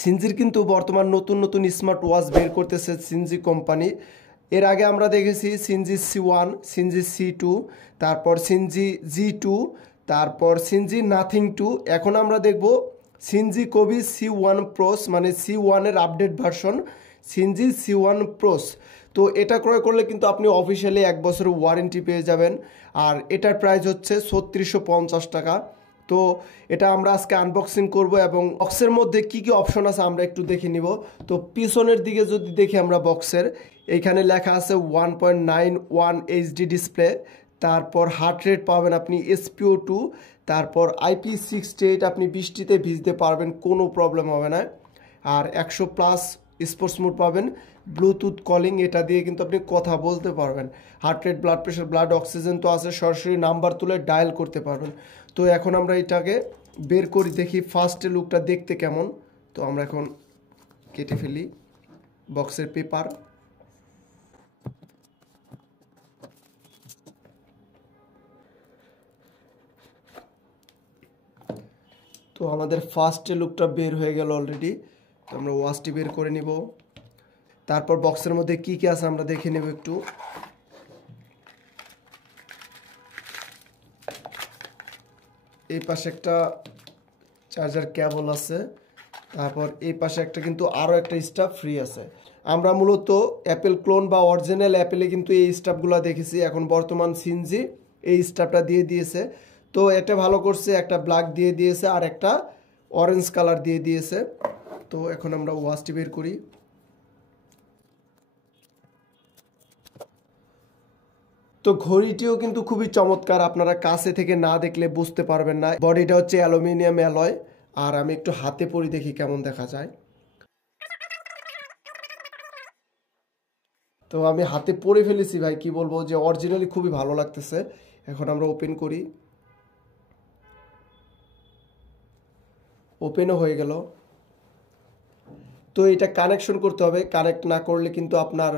সিনজির কিন্তু বর্তমান নতুন নতুন স্মার্ট ওয়াচ বের করতেছে সিনজি কোম্পানি। এর আগে আমরা দেখেছি সিনজি C1, সিনজি C2, তারপর সিনজি G2, তারপর সিনজি নাথিং 2। এখন আমরা দেখব সিনজি কবি C1 প্রোস, মানে C1 এর আপডেট ভার্সন সিনজি C1 প্রোস। তো এটা ক্রয় করলে কিন্তু আপনি অফিসিয়ালি 1 বছরের ওয়ারেন্টি পেয়ে যাবেন। আর এটার প্রাইস হচ্ছে 3650 টাকা। তো এটা আমরা আজকে আনবক্সিং করব এবং বক্সের মধ্যে কি কি অপশন আছে আমরা একটু দেখে নিব। তো পিছনের দিকে যদি দেখি আমরা বক্সের, এইখানে লেখা আছে 1.91 HD ডিসপ্লে, তারপর হার্ট রেট পাবেন আপনি SpO2, তারপর IP68, আপনি বৃষ্টিতে ভিজতে পারবেন, কোনো প্রবলেম হবে না। আর 100+ স্পোর্টস মোড পাবেন, ব্লুটুথ কলিং, এটা দিয়ে কিন্তু আপনি কথা বলতে পারবেন। Heart rate, blood pressure, blood oxygen তো আছে, সরাসরি নাম্বার তুলে ডায়াল করতে পারবেন। তো এখন আমরা এটাকে বের করি, দেখি ফার্স্টে লুকটা দেখতে কেমন। তো আমরা এখন কেটে ফেলি বক্সের পেপার। তো আমাদের ফার্স্টে লুকটা বের হয়ে গেল অলরেডি। তো আমরা ওয়াচটি বের করে নিব, তারপর বক্সের মধ্যে কি কি আছে আমরা দেখে নেব একটু। এই পাশে একটা চার্জার কেবল আছে, তারপর এই পাশে একটা কিন্তু আরও একটা স্টাফ ফ্রি আছে। আমরা মূলত অ্যাপেল ক্লোন বা অরিজিনাল অ্যাপেলে কিন্তু এই স্টাফগুলো দেখেছি, এখন বর্তমান সিনজি এই স্টাফটা দিয়ে দিয়েছে। তো এটা ভালো করছে, একটা ব্ল্যাক দিয়ে দিয়েছে আর একটা অরেঞ্জ কালার দিয়ে দিয়েছে। তো এখন আমরা ওয়াচটি বের করি। তো ঘড়িটিও কিন্তু খুবই চমৎকার, আপনারা কাছে থেকে না দেখলে বুঝতে পারবেন না। বডিটা হচ্ছে অ্যালুমিনিয়াম অ্যালয়। আর আমি একটু হাতে পরি, দেখি কেমন দেখা যায়। তো আমি হাতে পরে ফেলেছি ভাই, কি বলবো যে অরিজিনালি খুবই ভালো লাগতেছে। এখন আমরা ওপেন করি, ওপেনও হয়ে গেল। তো এটা কানেকশন করতে হবে, কানেক্ট না করলে কিন্তু আপনার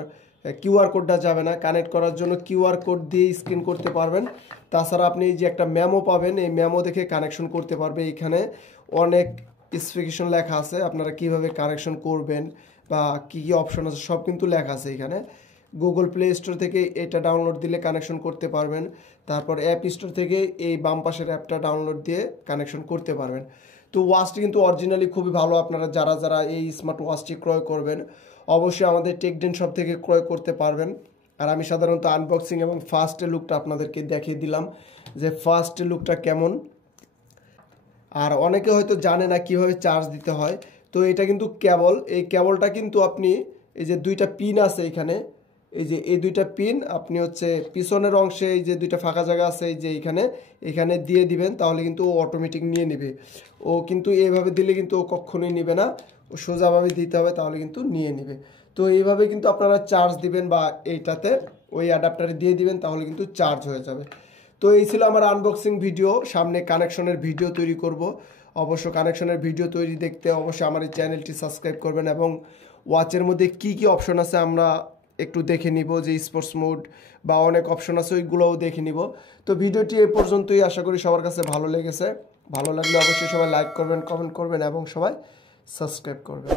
কিউআর কোডটা যাবে না। কানেক্ট করার জন্য কিউআর কোড দিয়ে স্ক্যান করতে পারবেন। তাছাড়া আপনি এই যে একটা মেমো পাবেন, এই মেমো দেখে কানেকশন করতে পারবে। এখানে অনেক স্পেসিফিকেশন লেখা আছে, আপনারা কিভাবে কানেকশন করবেন বা কী কী অপশন আছে সব কিন্তু লেখা আছে এখানে। গুগল প্লে স্টোর থেকে এটা ডাউনলোড দিলে কানেকশন করতে পারবেন। তারপর অ্যাপ স্টোর থেকে এই বাম পাশের অ্যাপটা ডাউনলোড দিয়ে কানেকশন করতে পারবেন। তো ওয়াচটি কিন্তু অরিজিনালি খুবই ভালো। আপনারা যারা যারা এই স্মার্ট ওয়াচটি ক্রয় করবেন অবশ্যই আমাদের টেকডেন শপ থেকে ক্রয় করতে পারবেন। আর আমি সাধারণত আনবক্সিং এবং ফার্স্ট লুকটা আপনাদেরকে দেখিয়ে দিলাম যে ফার্স্ট লুকটা কেমন। আর অনেকে হয়তো জানে না কিভাবে চার্জ দিতে হয়। তো এটা কিন্তু কেবল, এই কেবলটা কিন্তু আপনি এই যে দুইটা পিন আছে এখানে, এই যে এই দুইটা পিন আপনি হচ্ছে পিছনের অংশে এই যে দুইটা ফাঁকা জায়গা আছে এই যে এখানে দিয়ে দিবেন, তাহলে কিন্তু ও অটোমেটিক নিয়ে নেবে। ও কিন্তু এইভাবে দিলে কিন্তু ও কখনোই নেবে না, ও সোজাভাবে দিতে হবে, তাহলে কিন্তু নিয়ে নেবে। তো এইভাবে কিন্তু আপনারা চার্জ দিবেন বা এইটাতে ওই অ্যাডাপ্টারে দিয়ে দিবেন, তাহলে কিন্তু চার্জ হয়ে যাবে। তো এই ছিল আমার আনবক্সিং ভিডিও। সামনে কানেকশনের ভিডিও তৈরি করব। অবশ্য কানেকশনের ভিডিও তৈরি দেখতে অবশ্যই আমার এই চ্যানেলটি সাবস্ক্রাইব করবেন এবং ওয়াচের মধ্যে কি কি অপশন আছে আমরা একটু দেখে নিব, যে স্পোর্টস মোড বা অনেক অপশন আছে ওইগুলোও দেখে নিব। তো ভিডিওটি এ পর্যন্তই, আশা করি সবার কাছে ভালো লেগেছে। ভালো লাগলে অবশ্যই সবাই লাইক করবেন, কমেন্ট করবেন এবং সবাই সাবস্ক্রাইব করবেন।